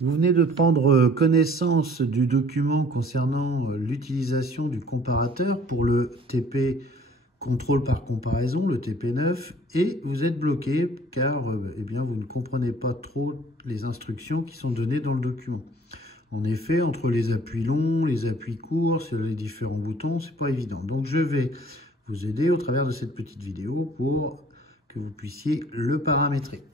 Vous venez de prendre connaissance du document concernant l'utilisation du comparateur pour le TP contrôle par comparaison, le TP9, et vous êtes bloqué car eh bien, vous ne comprenez pas trop les instructions qui sont données dans le document. En effet, entre les appuis longs, les appuis courts, sur les différents boutons, c'est pas évident. Donc je vais vous aider au travers de cette petite vidéo pour que vous puissiez le paramétrer.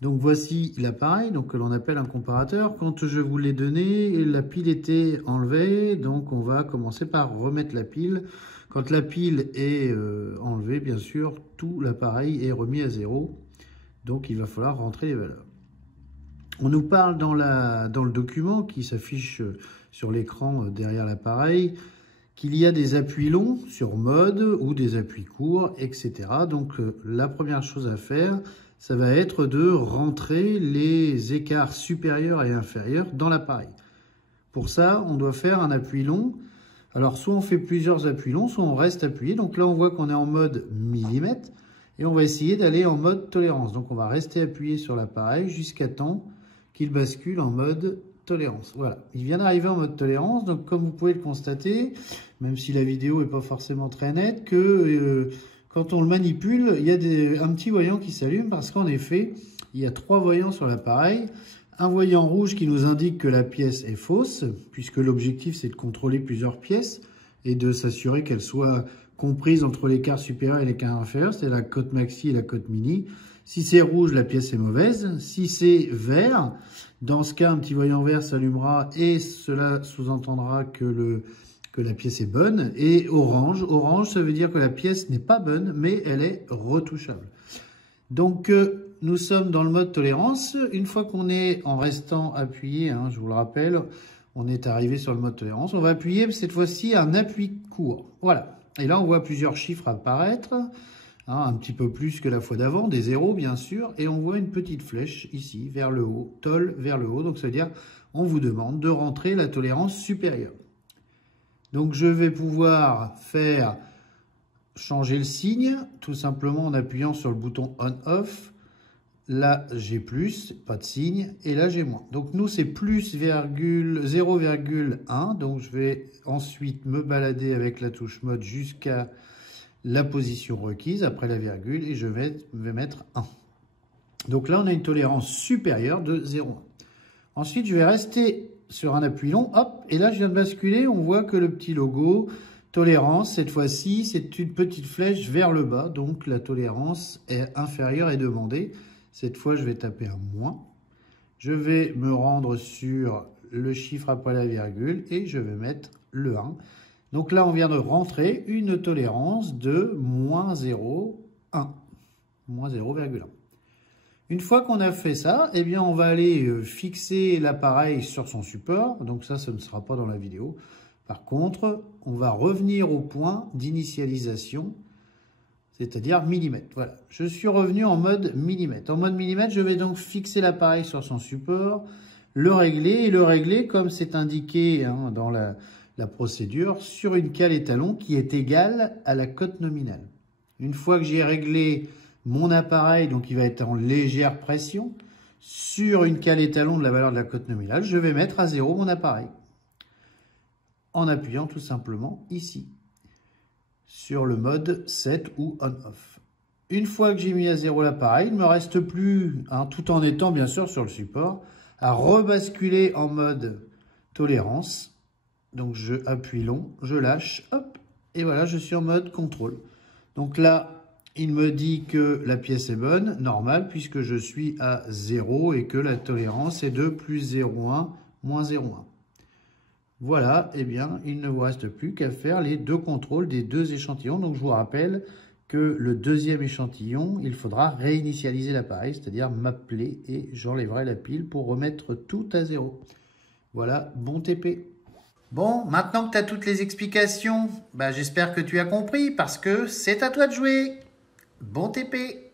Donc voici l'appareil que l'on appelle un comparateur. Quand je vous l'ai donné, la pile était enlevée, donc on va commencer par remettre la pile. Quand la pile est enlevée, bien sûr, tout l'appareil est remis à zéro, donc il va falloir rentrer les valeurs. On nous parle dans le document qui s'affiche sur l'écran derrière l'appareil qu'il y a des appuis longs sur mode ou des appuis courts, etc. Donc la première chose à faire, ça va être de rentrer les écarts supérieurs et inférieurs dans l'appareil. Pour ça, on doit faire un appui long. Alors, soit on fait plusieurs appuis longs, soit on reste appuyé. Donc là, on voit qu'on est en mode millimètre et on va essayer d'aller en mode tolérance. Donc, on va rester appuyé sur l'appareil jusqu'à temps qu'il bascule en mode tolérance. Voilà, il vient d'arriver en mode tolérance. Donc, comme vous pouvez le constater, même si la vidéo n'est pas forcément très nette, que quand on le manipule, il y a un petit voyant qui s'allume parce qu'en effet, il y a 3 voyants sur l'appareil. Un voyant rouge qui nous indique que la pièce est fausse, puisque l'objectif c'est de contrôler plusieurs pièces et de s'assurer qu'elles soient comprises entre l'écart supérieur et l'écart inférieur, c'est la cote maxi et la cote mini. Si c'est rouge, la pièce est mauvaise. Si c'est vert, dans ce cas, un petit voyant vert s'allumera et cela sous-entendra que la pièce est bonne. Et orange, ça veut dire que la pièce n'est pas bonne, mais elle est retouchable. Donc, nous sommes dans le mode tolérance. Une fois qu'on est en restant appuyé, je vous le rappelle, on est arrivé sur le mode tolérance. On va appuyer cette fois-ci un appui court. Voilà. Et là, on voit plusieurs chiffres apparaître, un petit peu plus que la fois d'avant, des zéros bien sûr. Et on voit une petite flèche ici, vers le haut, tol vers le haut. Donc, ça veut dire on vous demande de rentrer la tolérance supérieure. Donc, je vais pouvoir changer le signe, tout simplement en appuyant sur le bouton on-off. Là, j'ai plus, pas de signe, et là, j'ai moins. Donc, nous, c'est plus 0,1. Donc, je vais ensuite me balader avec la touche mode jusqu'à la position requise, après la virgule, et je vais mettre 1. Donc là, on a une tolérance supérieure de 0,1. Ensuite, je vais rester sur un appui long, hop, et là, je viens de basculer, on voit que le petit logo tolérance, cette fois-ci, c'est une petite flèche vers le bas, donc la tolérance est inférieure et demandée. Cette fois, je vais taper un moins. Je vais me rendre sur le chiffre après la virgule et je vais mettre le 1. Donc là, on vient de rentrer une tolérance de moins 0,1. Moins 0,1. Une fois qu'on a fait ça, eh bien, on va aller fixer l'appareil sur son support. Donc ça, ce ne sera pas dans la vidéo. Par contre, on va revenir au point d'initialisation, c'est-à-dire millimètre. Voilà, je suis revenu en mode millimètre. En mode millimètre, je vais donc fixer l'appareil sur son support, le régler, comme c'est indiqué dans la procédure, sur une cale étalon qui est égale à la cote nominale. Une fois que j'ai réglé mon appareil, donc il va être en légère pression, sur une cale étalon de la valeur de la cote nominale, je vais mettre à 0 mon appareil, en appuyant tout simplement ici, sur le mode set ou on-off. Une fois que j'ai mis à 0 l'appareil, il ne me reste plus, tout en étant bien sûr sur le support, à rebasculer en mode tolérance. Donc je appuie long, je lâche, hop, et voilà, je suis en mode contrôle. Donc là, il me dit que la pièce est bonne, normal, puisque je suis à 0 et que la tolérance est de plus 0,1, moins 0,1. Voilà, eh bien, il ne vous reste plus qu'à faire les 2 contrôles des 2 échantillons. Donc, je vous rappelle que le deuxième échantillon, il faudra réinitialiser l'appareil, c'est-à-dire m'appeler et j'enlèverai la pile pour remettre tout à 0. Voilà, bon TP. Bon, maintenant que tu as toutes les explications, j'espère que tu as compris parce que c'est à toi de jouer. Bon TP.